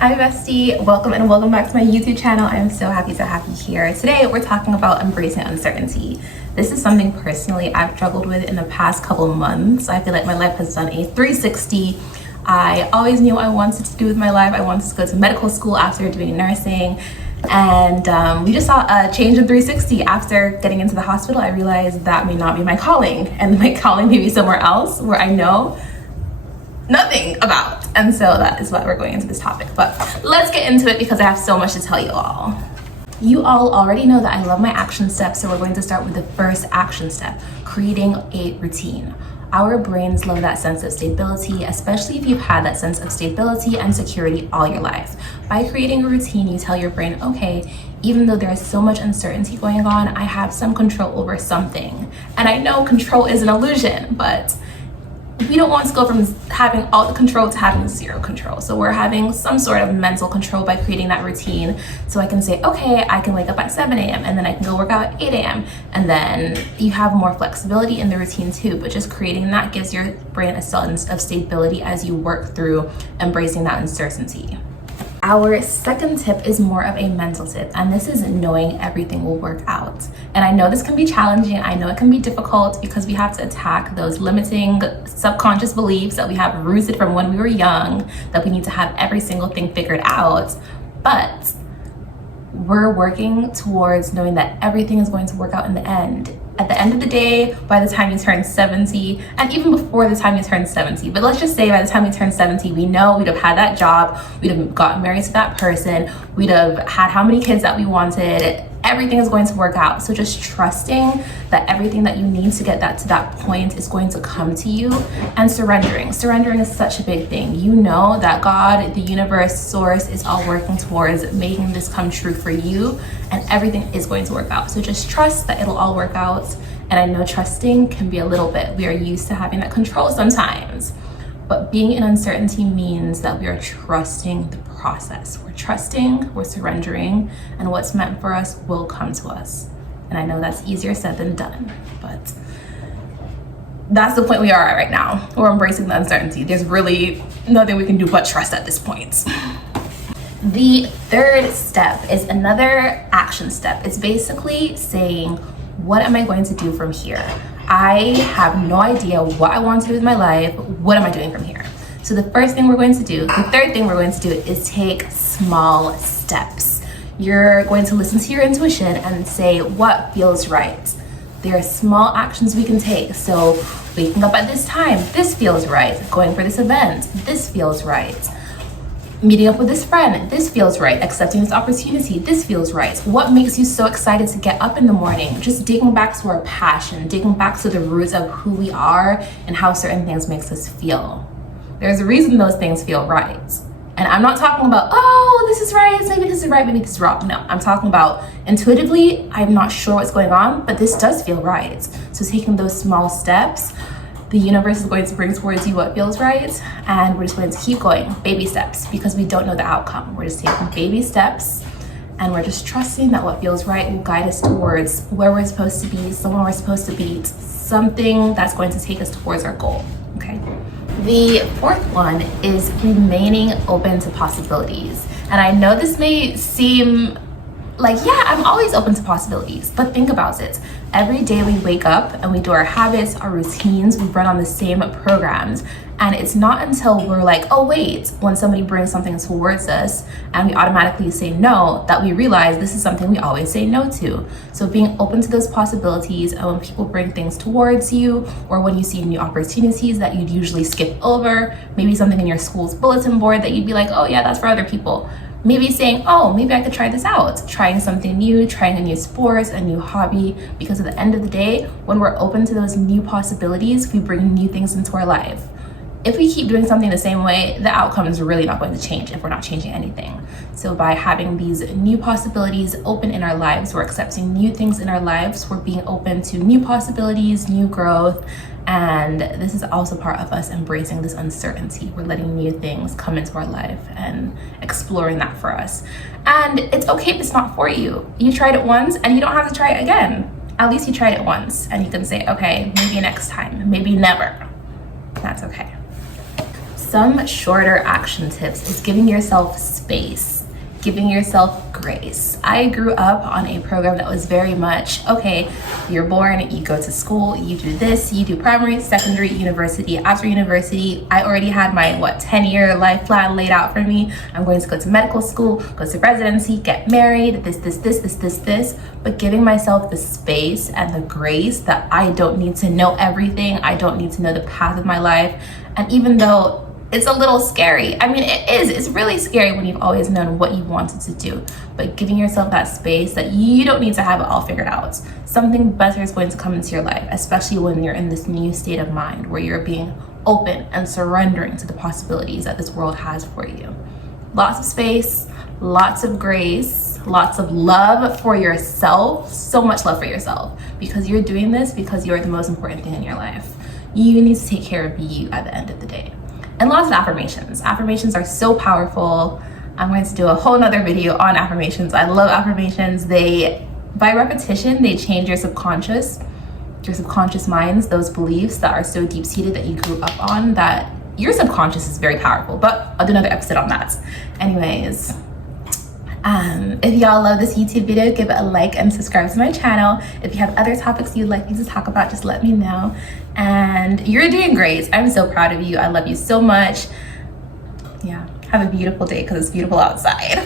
Hi bestie, welcome and welcome back to my YouTube channel. I am so happy here. Today we're talking about embracing uncertainty. This is something personally I've struggled with in the past couple months. I feel like my life has done a 360. I always knew what I wanted to do with my life. I wanted to go to medical school after doing nursing, and we just saw a change in 360. After getting into the hospital, I realized that may not be my calling, and my calling may be somewhere else where I know nothing about. And so that is why we're going into this topic. But let's get into it because I have so much to tell you all. You all already know that I love my action steps, so we're going to start with the first action step, creating a routine. Our brains love that sense of stability, especially if you've had that sense of stability and security all your life. By creating a routine, you tell your brain, okay, even though there's so much uncertainty going on, I have some control over something. And I know control is an illusion, but we don't want to go from having all the control to having zero control. So we're having some sort of mental control by creating that routine. So I can say, okay, I can wake up at 7 a.m. and then I can go work out at 8 a.m. And then you have more flexibility in the routine too, but just creating that gives your brain a sense of stability as you work through embracing that uncertainty. Our second tip is more of a mental tip, and this is knowing everything will work out. And I know this can be challenging. I know it can be difficult because we have to attack those limiting subconscious beliefs that we have rooted from when we were young, that we need to have every single thing figured out. But we're working towards knowing that everything is going to work out in the end. At the end of the day, by the time you turn 70, and even before the time you turn 70, but let's just say by the time you turn 70, we know we'd have had that job, we'd have gotten married to that person, we'd have had how many kids that we wanted. Everything is going to work out. So just trusting that everything that you need to get that to that point is going to come to you, and surrendering. Surrendering is such a big thing. You know that God, the universe, source is all working towards making this come true for you, and everything is going to work out. So just trust that it'll all work out. And I know trusting can be a little bit, we are used to having that control sometimes, but being in uncertainty means that we are trusting the process. We're trusting, we're surrendering, and what's meant for us will come to us. And I know that's easier said than done, but that's the point we are at right now. We're embracing the uncertainty. There's really nothing we can do but trust at this point. The third step is another action step. It's basically saying, what am I going to do from here? I have no idea what I want to do with my life. What am I doing from here? So the first thing we're going to do, the third thing we're going to do is take small steps. You're going to listen to your intuition and say what feels right. There are small actions we can take. So waking up at this time, this feels right. Going for this event, this feels right. Meeting up with this friend, this feels right. Accepting this opportunity, this feels right. What makes you so excited to get up in the morning? Just digging back to our passion, digging back to the roots of who we are and how certain things makes us feel. There's a reason those things feel right. And I'm not talking about, oh, this is right, maybe this is right, maybe this is wrong. No, I'm talking about intuitively, I'm not sure what's going on, but this does feel right. So taking those small steps, the universe is going to bring towards you what feels right, and we're just going to keep going, baby steps, because we don't know the outcome. We're just taking baby steps, and we're just trusting that what feels right will guide us towards where we're supposed to be, someone we're supposed to be, something that's going to take us towards our goal, okay? The fourth one is remaining open to possibilities. And I know this may seem like, yeah, I'm always open to possibilities, but think about it. Every day we wake up and we do our habits, our routines, we run on the same programs. And it's not until we're like, oh wait, when somebody brings something towards us and we automatically say no, that we realize this is something we always say no to. So being open to those possibilities, and when people bring things towards you, or when you see new opportunities that you'd usually skip over, maybe something in your school's bulletin board that you'd be like, oh yeah, that's for other people. Maybe saying, oh, maybe I could try this out, trying something new, trying a new sport, a new hobby, because at the end of the day, when we're open to those new possibilities, we bring new things into our life. If we keep doing something the same way, the outcome is really not going to change if we're not changing anything. So by having these new possibilities open in our lives, we're accepting new things in our lives, we're being open to new possibilities, new growth, and this is also part of us embracing this uncertainty. We're letting new things come into our life and exploring that for us. And it's okay if it's not for you. You tried it once and you don't have to try it again. At least you tried it once and you can say, okay, maybe next time, maybe never. That's okay. some shorter action tips is giving yourself space, giving yourself grace. I grew up on a program that was very much, okay, you're born, you go to school, you do this, you do primary, secondary, university. After university, I already had my 10-year life plan laid out for me. I'm going to go to medical school, go to residency, get married, this. But giving myself the space and the grace that I don't need to know everything. I don't need to know the path of my life. And even though it's a little scary. I mean, it's really scary when you've always known what you wanted to do, but giving yourself that space that you don't need to have it all figured out. Something better is going to come into your life, especially when you're in this new state of mind where you're being open and surrendering to the possibilities that this world has for you. Lots of space, lots of grace, lots of love for yourself, so much love for yourself, because you're doing this because you're the most important thing in your life. You need to take care of you at the end of the day. And lots of affirmations. Affirmations are so powerful. I'm going to do a whole nother video on affirmations. I love affirmations. By repetition, they change your subconscious minds, those beliefs that are so deep-seated that you grew up on, that your subconscious is very powerful. But I'll do another episode on that. Anyways, if y'all love this YouTube video, give it a like and subscribe to my channel. If you have other topics you'd like me to talk about, just let me know. And you're doing great. I'm so proud of you. I love you so much. Yeah, have a beautiful day because it's beautiful outside.